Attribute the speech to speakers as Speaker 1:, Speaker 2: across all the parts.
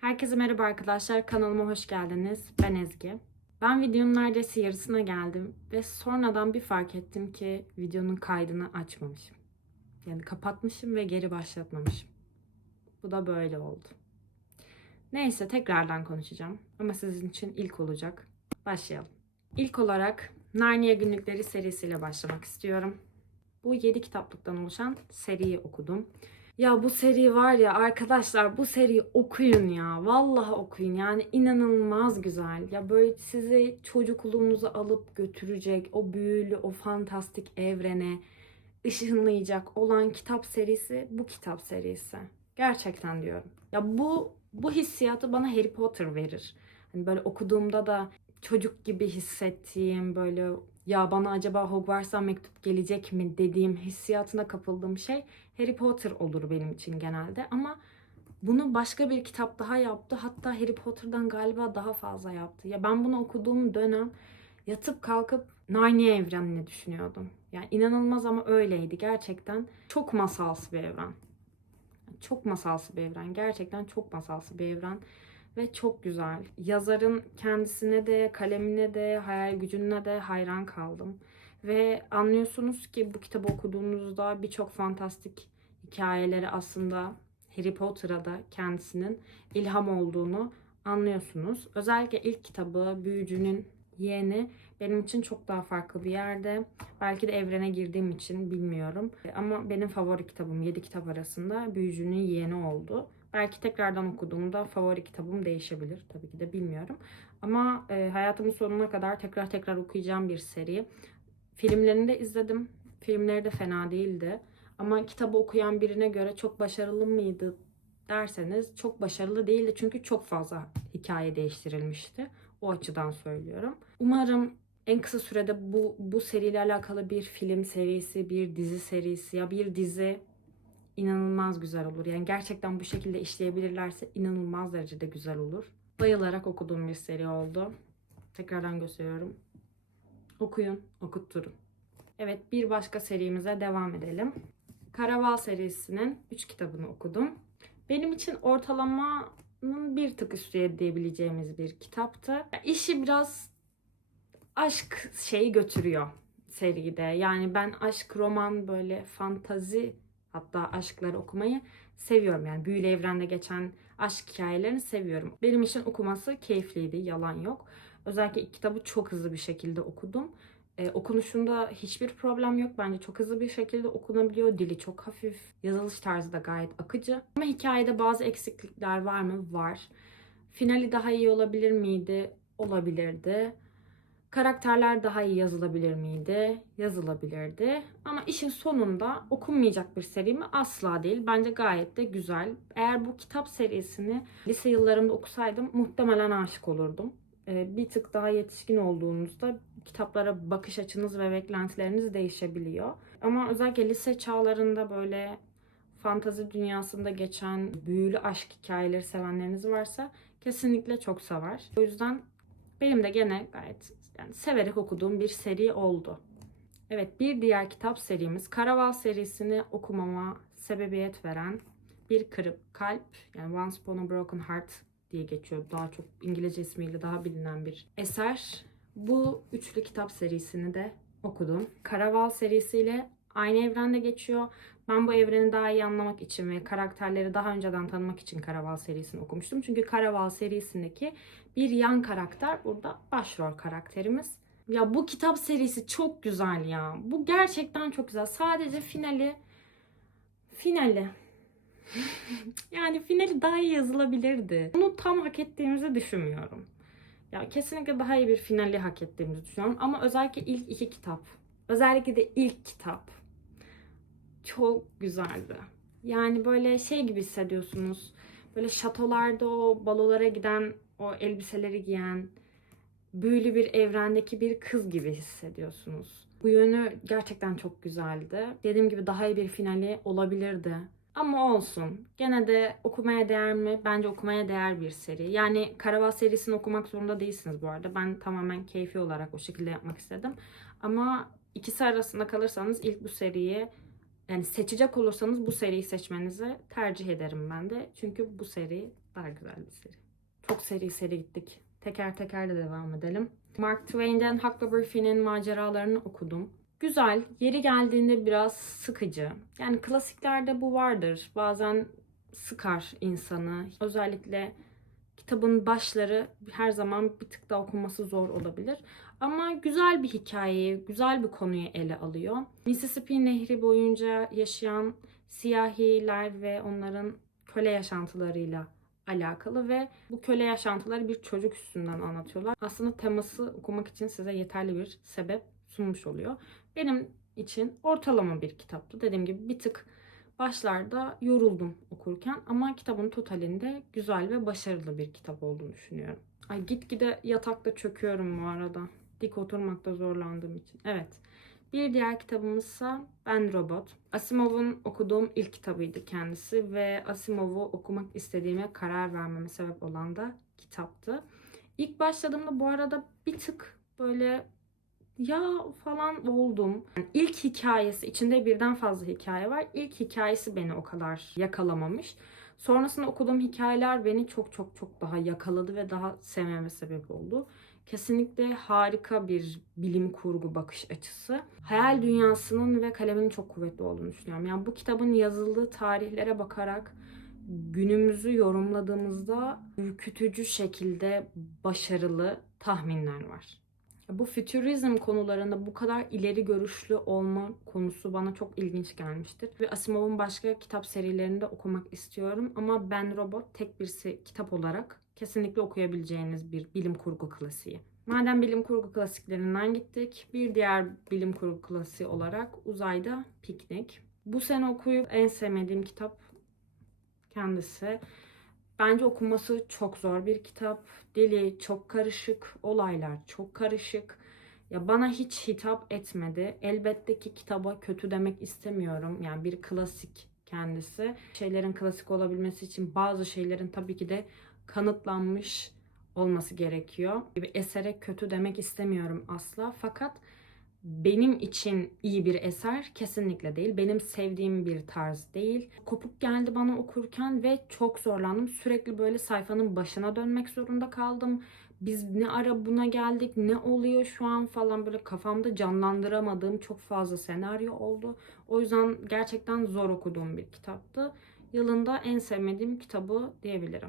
Speaker 1: Herkese merhaba arkadaşlar. Kanalıma hoş geldiniz. Ben Ezgi. Ben videonun neredeyse yarısına geldim ve sonradan bir fark ettim ki videonun kaydını açmamışım. Yani kapatmışım ve geri başlatmamışım. Bu da böyle oldu. Neyse tekrardan konuşacağım ama sizin için ilk olacak. Başlayalım. İlk olarak Narnia Günlükleri serisiyle başlamak istiyorum. Bu 7 kitaplıktan oluşan seriyi okudum. Ya bu seri var ya arkadaşlar bu seriyi okuyun ya. Vallahi okuyun yani inanılmaz güzel. Ya böyle sizi çocukluğunuzu alıp götürecek o büyülü o fantastik evrene ışınlayacak olan kitap serisi bu kitap serisi. Gerçekten diyorum. Ya bu bu hissiyatı bana Harry Potter verir. Hani böyle okuduğumda da çocuk gibi hissettiğim böyle ya bana acaba Hogwarts'tan mektup gelecek mi dediğim hissiyatına kapıldığım şey Harry Potter olur benim için genelde ama bunu başka bir kitap daha yaptı. Hatta Harry Potter'dan galiba daha fazla yaptı. Ya ben bunu okuduğum dönem yatıp kalkıp Narnia evrenini düşünüyordum. Yani inanılmaz ama öyleydi gerçekten. Çok masalsı bir evren. Çok masalsı bir evren. Gerçekten çok masalsı bir evren ve çok güzel. Yazarın kendisine de, kalemine de, hayal gücüne de hayran kaldım. Ve anlıyorsunuz ki bu kitabı okuduğunuzda birçok fantastik hikayeleri aslında Harry Potter'a da kendisinin ilham olduğunu anlıyorsunuz. Özellikle ilk kitabı Büyücünün Yeğeni benim için çok daha farklı bir yerde. Belki de evrene girdiğim için bilmiyorum. Ama benim favori kitabım 7 kitap arasında Büyücünün Yeğeni oldu. Belki tekrardan okuduğumda favori kitabım değişebilir. Tabii ki de bilmiyorum. Ama e, hayatımın sonuna kadar tekrar tekrar okuyacağım bir seri. Filmlerini de izledim. Filmleri de fena değildi. Ama kitabı okuyan birine göre çok başarılı mıydı derseniz çok başarılı değildi. Çünkü çok fazla hikaye değiştirilmişti. O açıdan söylüyorum. Umarım en kısa sürede bu bu seriyle alakalı bir film serisi, bir dizi serisi ya bir dizi inanılmaz güzel olur. Yani gerçekten bu şekilde işleyebilirlerse inanılmaz derecede güzel olur. Bayılarak okuduğum bir seri oldu. Tekrardan gösteriyorum. Okuyun, okutturun. Evet bir başka serimize devam edelim. Karaval serisinin 3 kitabını okudum. Benim için ortalamanın bir tık üstü diyebileceğimiz bir kitaptı. İşi biraz aşk şeyi götürüyor seride. Yani ben aşk, roman, böyle fantazi hatta aşkları okumayı seviyorum. Yani büyülü evrende geçen aşk hikayelerini seviyorum. Benim için okuması keyifliydi, yalan yok. Özellikle ilk kitabı çok hızlı bir şekilde okudum. Ee, okunuşunda hiçbir problem yok. Bence çok hızlı bir şekilde okunabiliyor. Dili çok hafif. Yazılış tarzı da gayet akıcı. Ama hikayede bazı eksiklikler var mı? Var. Finali daha iyi olabilir miydi? Olabilirdi. Karakterler daha iyi yazılabilir miydi? Yazılabilirdi. Ama işin sonunda okunmayacak bir seri mi? Asla değil. Bence gayet de güzel. Eğer bu kitap serisini lise yıllarımda okusaydım muhtemelen aşık olurdum. Ee, bir tık daha yetişkin olduğunuzda kitaplara bakış açınız ve beklentileriniz değişebiliyor. Ama özellikle lise çağlarında böyle fantazi dünyasında geçen büyülü aşk hikayeleri sevenleriniz varsa kesinlikle çok sever. O yüzden benim de gene gayet yani severek okuduğum bir seri oldu. Evet bir diğer kitap serimiz Karaval serisini okumama sebebiyet veren Bir Kırık Kalp yani Once Upon a Broken Heart diye geçiyor. Daha çok İngilizce ismiyle daha bilinen bir eser. Bu üçlü kitap serisini de okudum. Karaval serisiyle aynı evrende geçiyor. Ben bu evreni daha iyi anlamak için ve karakterleri daha önceden tanımak için Karaval serisini okumuştum. Çünkü Karaval serisindeki bir yan karakter burada başrol karakterimiz. Ya bu kitap serisi çok güzel ya. Bu gerçekten çok güzel. Sadece finali finali yani finali daha iyi yazılabilirdi. Bunu tam hak ettiğimizi düşünmüyorum. Ya kesinlikle daha iyi bir finali hak ettiğimizi düşünüyorum. Ama özellikle ilk iki kitap. Özellikle de ilk kitap. Çok güzeldi. Yani böyle şey gibi hissediyorsunuz. Böyle şatolarda o balolara giden, o elbiseleri giyen, büyülü bir evrendeki bir kız gibi hissediyorsunuz. Bu yönü gerçekten çok güzeldi. Dediğim gibi daha iyi bir finali olabilirdi. Ama olsun. Gene de okumaya değer mi? Bence okumaya değer bir seri. Yani Karaval serisini okumak zorunda değilsiniz bu arada. Ben tamamen keyfi olarak o şekilde yapmak istedim. Ama ikisi arasında kalırsanız ilk bu seriyi yani seçecek olursanız bu seriyi seçmenizi tercih ederim ben de. Çünkü bu seri daha güzel bir seri. Çok seri seri gittik. Teker teker de devam edelim. Mark Twain'den Huckleberry Finn'in maceralarını okudum. Güzel, yeri geldiğinde biraz sıkıcı. Yani klasiklerde bu vardır. Bazen sıkar insanı. Özellikle kitabın başları her zaman bir tık daha okunması zor olabilir. Ama güzel bir hikayeyi, güzel bir konuyu ele alıyor. Mississippi Nehri boyunca yaşayan siyahiler ve onların köle yaşantılarıyla alakalı ve bu köle yaşantıları bir çocuk üstünden anlatıyorlar. Aslında teması okumak için size yeterli bir sebep sunmuş oluyor. Benim için ortalama bir kitaptı. Dediğim gibi bir tık başlarda yoruldum okurken ama kitabın totalinde güzel ve başarılı bir kitap olduğunu düşünüyorum. Ay gitgide yatakta çöküyorum bu arada. Dik oturmakta zorlandığım için. Evet. Bir diğer kitabımızsa Ben Robot. Asimov'un okuduğum ilk kitabıydı kendisi ve Asimov'u okumak istediğime karar vermeme sebep olan da kitaptı. İlk başladığımda bu arada bir tık böyle ya falan oldum. Yani ilk hikayesi, içinde birden fazla hikaye var. İlk hikayesi beni o kadar yakalamamış. Sonrasında okuduğum hikayeler beni çok çok çok daha yakaladı ve daha sevmeme sebep oldu. Kesinlikle harika bir bilim kurgu bakış açısı. Hayal dünyasının ve kaleminin çok kuvvetli olduğunu düşünüyorum. Yani bu kitabın yazıldığı tarihlere bakarak günümüzü yorumladığımızda ürkütücü şekilde başarılı tahminler var. Bu fütürizm konularında bu kadar ileri görüşlü olma konusu bana çok ilginç gelmiştir. Ve Asimov'un başka kitap serilerini de okumak istiyorum. Ama Ben Robot tek bir kitap olarak kesinlikle okuyabileceğiniz bir bilim kurgu klasiği. Madem bilim kurgu klasiklerinden gittik, bir diğer bilim kurgu klasiği olarak Uzayda Piknik. Bu sene okuyup en sevmediğim kitap kendisi. Bence okuması çok zor bir kitap. Dili çok karışık, olaylar çok karışık. Ya bana hiç hitap etmedi. Elbette ki kitaba kötü demek istemiyorum. Yani bir klasik kendisi. Şeylerin klasik olabilmesi için bazı şeylerin tabii ki de kanıtlanmış olması gerekiyor. Bir esere kötü demek istemiyorum asla. Fakat benim için iyi bir eser kesinlikle değil. Benim sevdiğim bir tarz değil. Kopuk geldi bana okurken ve çok zorlandım. Sürekli böyle sayfanın başına dönmek zorunda kaldım. Biz ne ara buna geldik, ne oluyor şu an falan böyle kafamda canlandıramadığım çok fazla senaryo oldu. O yüzden gerçekten zor okuduğum bir kitaptı. Yılında en sevmediğim kitabı diyebilirim.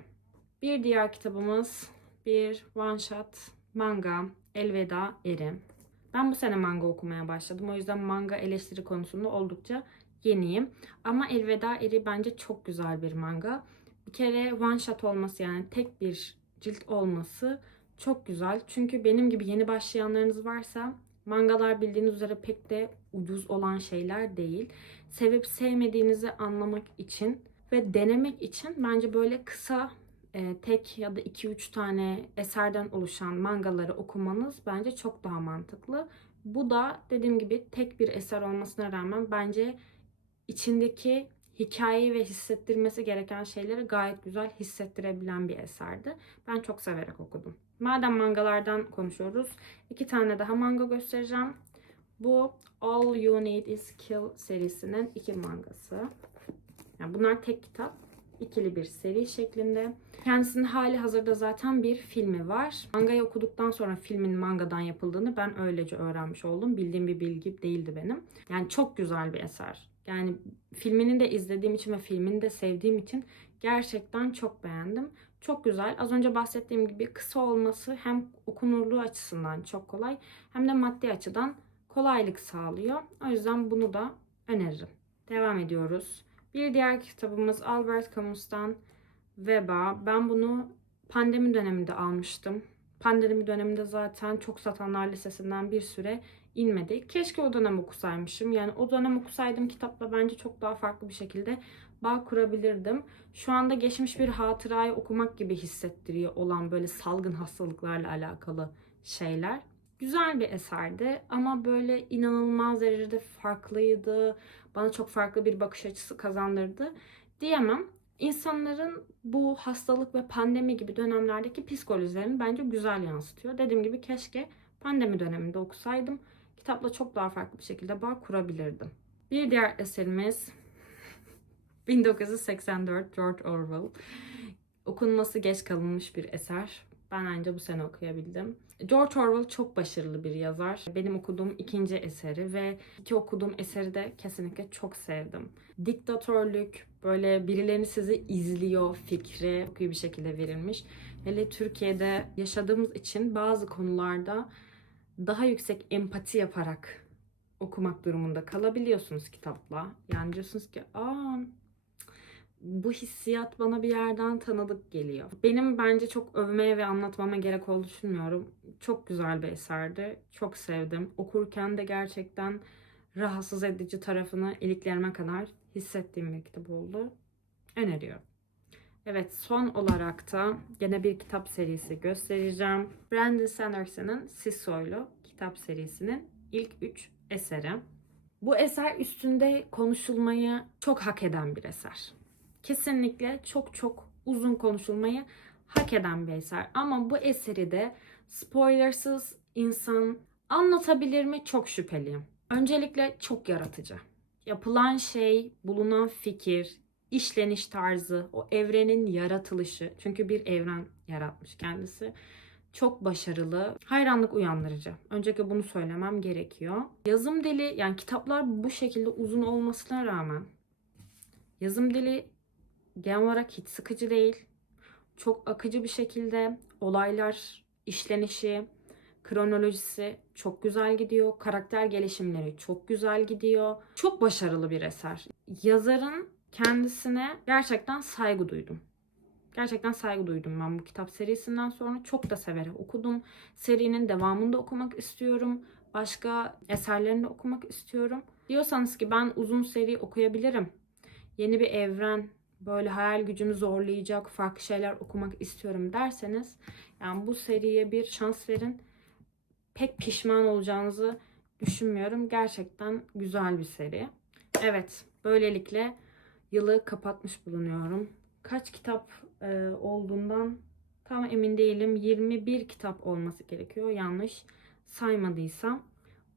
Speaker 1: Bir diğer kitabımız bir one shot manga Elveda Eri. Ben bu sene manga okumaya başladım. O yüzden manga eleştiri konusunda oldukça yeniyim. Ama Elveda Eri bence çok güzel bir manga. Bir kere one shot olması yani tek bir cilt olması çok güzel. Çünkü benim gibi yeni başlayanlarınız varsa mangalar bildiğiniz üzere pek de ucuz olan şeyler değil. Sevip sevmediğinizi anlamak için ve denemek için bence böyle kısa e, tek ya da 2-3 tane eserden oluşan mangaları okumanız bence çok daha mantıklı. Bu da dediğim gibi tek bir eser olmasına rağmen bence içindeki hikayeyi ve hissettirmesi gereken şeyleri gayet güzel hissettirebilen bir eserdi. Ben çok severek okudum. Madem mangalardan konuşuyoruz, iki tane daha manga göstereceğim. Bu All You Need Is Kill serisinin iki mangası. Yani bunlar tek kitap ikili bir seri şeklinde. Kendisinin hali hazırda zaten bir filmi var. Mangayı okuduktan sonra filmin mangadan yapıldığını ben öylece öğrenmiş oldum. Bildiğim bir bilgi değildi benim. Yani çok güzel bir eser. Yani filmini de izlediğim için ve filmini de sevdiğim için gerçekten çok beğendim. Çok güzel. Az önce bahsettiğim gibi kısa olması hem okunurluğu açısından çok kolay hem de maddi açıdan kolaylık sağlıyor. O yüzden bunu da öneririm. Devam ediyoruz. Bir diğer kitabımız Albert Camus'tan Veba. Ben bunu pandemi döneminde almıştım. Pandemi döneminde zaten çok satanlar listesinden bir süre inmedi. Keşke o dönem okusaymışım. Yani o dönem okusaydım kitapla bence çok daha farklı bir şekilde bağ kurabilirdim. Şu anda geçmiş bir hatırayı okumak gibi hissettiriyor olan böyle salgın hastalıklarla alakalı şeyler. Güzel bir eserdi ama böyle inanılmaz derecede farklıydı. Bana çok farklı bir bakış açısı kazandırdı diyemem. İnsanların bu hastalık ve pandemi gibi dönemlerdeki psikolojilerini bence güzel yansıtıyor. Dediğim gibi keşke pandemi döneminde okusaydım. Kitapla çok daha farklı bir şekilde bağ kurabilirdim. Bir diğer eserimiz 1984 George Orwell. Okunması geç kalınmış bir eser. Ben ancak bu sene okuyabildim. George Orwell çok başarılı bir yazar. Benim okuduğum ikinci eseri ve iki okuduğum eseri de kesinlikle çok sevdim. Diktatörlük, böyle birilerini sizi izliyor fikri çok iyi bir şekilde verilmiş. Hele Türkiye'de yaşadığımız için bazı konularda daha yüksek empati yaparak okumak durumunda kalabiliyorsunuz kitapla. Yani diyorsunuz ki aa bu hissiyat bana bir yerden tanıdık geliyor. Benim bence çok övmeye ve anlatmama gerek olduğunu düşünmüyorum. Çok güzel bir eserdi. Çok sevdim. Okurken de gerçekten rahatsız edici tarafını iliklerime kadar hissettiğim bir kitap oldu. Öneriyorum. Evet son olarak da gene bir kitap serisi göstereceğim. Brandon Sanderson'ın Sisoylu kitap serisinin ilk üç eseri. Bu eser üstünde konuşulmayı çok hak eden bir eser. Kesinlikle çok çok uzun konuşulmayı hak eden bir eser. Ama bu eseri de spoilersız insan anlatabilir mi çok şüpheliyim. Öncelikle çok yaratıcı. Yapılan şey, bulunan fikir, işleniş tarzı, o evrenin yaratılışı. Çünkü bir evren yaratmış kendisi. Çok başarılı, hayranlık uyandırıcı. Öncelikle bunu söylemem gerekiyor. Yazım dili, yani kitaplar bu şekilde uzun olmasına rağmen yazım dili genel olarak hiç sıkıcı değil. Çok akıcı bir şekilde olaylar, işlenişi, kronolojisi çok güzel gidiyor. Karakter gelişimleri çok güzel gidiyor. Çok başarılı bir eser. Yazarın kendisine gerçekten saygı duydum. Gerçekten saygı duydum ben bu kitap serisinden sonra. Çok da severek okudum. Serinin devamını da okumak istiyorum. Başka eserlerini de okumak istiyorum. Diyorsanız ki ben uzun seri okuyabilirim. Yeni bir evren, böyle hayal gücümü zorlayacak farklı şeyler okumak istiyorum derseniz yani bu seriye bir şans verin. Pek pişman olacağınızı düşünmüyorum. Gerçekten güzel bir seri. Evet, böylelikle yılı kapatmış bulunuyorum. Kaç kitap e, olduğundan tam emin değilim. 21 kitap olması gerekiyor. Yanlış saymadıysam.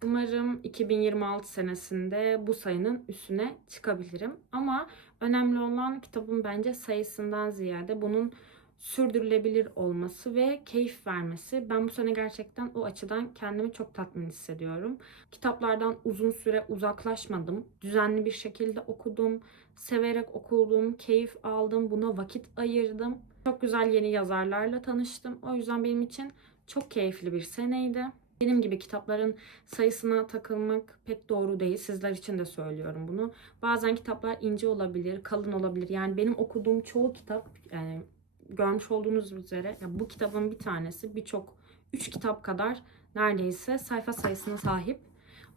Speaker 1: Umarım 2026 senesinde bu sayının üstüne çıkabilirim. Ama önemli olan kitabın bence sayısından ziyade bunun sürdürülebilir olması ve keyif vermesi. Ben bu sene gerçekten o açıdan kendimi çok tatmin hissediyorum. Kitaplardan uzun süre uzaklaşmadım. Düzenli bir şekilde okudum. Severek okudum, keyif aldım, buna vakit ayırdım. Çok güzel yeni yazarlarla tanıştım. O yüzden benim için çok keyifli bir seneydi. Benim gibi kitapların sayısına takılmak pek doğru değil. Sizler için de söylüyorum bunu. Bazen kitaplar ince olabilir, kalın olabilir. Yani benim okuduğum çoğu kitap yani görmüş olduğunuz üzere ya bu kitabın bir tanesi birçok 3 kitap kadar neredeyse sayfa sayısına sahip.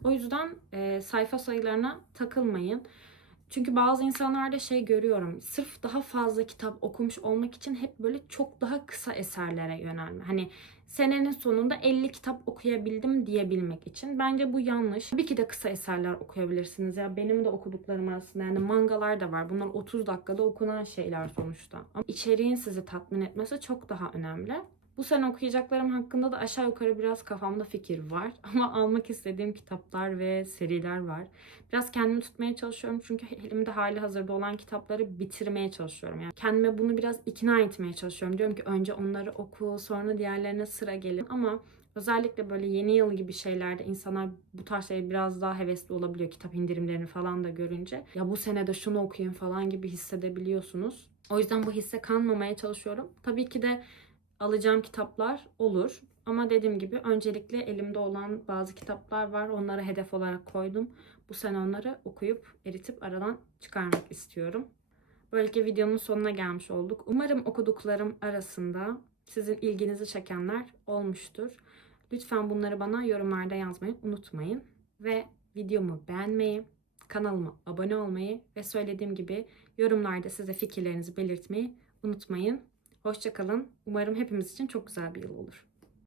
Speaker 1: O yüzden e, sayfa sayılarına takılmayın. Çünkü bazı insanlarda şey görüyorum. Sırf daha fazla kitap okumuş olmak için hep böyle çok daha kısa eserlere yönelme. Hani senenin sonunda 50 kitap okuyabildim diyebilmek için. Bence bu yanlış. Tabii ki de kısa eserler okuyabilirsiniz. Ya benim de okuduklarım arasında yani mangalar da var. Bunlar 30 dakikada okunan şeyler sonuçta. Ama içeriğin sizi tatmin etmesi çok daha önemli. Bu sene okuyacaklarım hakkında da aşağı yukarı biraz kafamda fikir var. Ama almak istediğim kitaplar ve seriler var. Biraz kendimi tutmaya çalışıyorum çünkü elimde hali hazırda olan kitapları bitirmeye çalışıyorum. Yani kendime bunu biraz ikna etmeye çalışıyorum. Diyorum ki önce onları oku, sonra diğerlerine sıra gelin. Ama özellikle böyle yeni yıl gibi şeylerde insanlar bu tarz şey biraz daha hevesli olabiliyor. Kitap indirimlerini falan da görünce. Ya bu sene de şunu okuyayım falan gibi hissedebiliyorsunuz. O yüzden bu hisse kanmamaya çalışıyorum. Tabii ki de alacağım kitaplar olur. Ama dediğim gibi öncelikle elimde olan bazı kitaplar var. Onları hedef olarak koydum. Bu sene onları okuyup eritip aradan çıkarmak istiyorum. Böylelikle videonun sonuna gelmiş olduk. Umarım okuduklarım arasında sizin ilginizi çekenler olmuştur. Lütfen bunları bana yorumlarda yazmayı unutmayın. Ve videomu beğenmeyi, kanalıma abone olmayı ve söylediğim gibi yorumlarda size fikirlerinizi belirtmeyi unutmayın. Hoşçakalın. Umarım hepimiz için çok güzel bir yıl olur.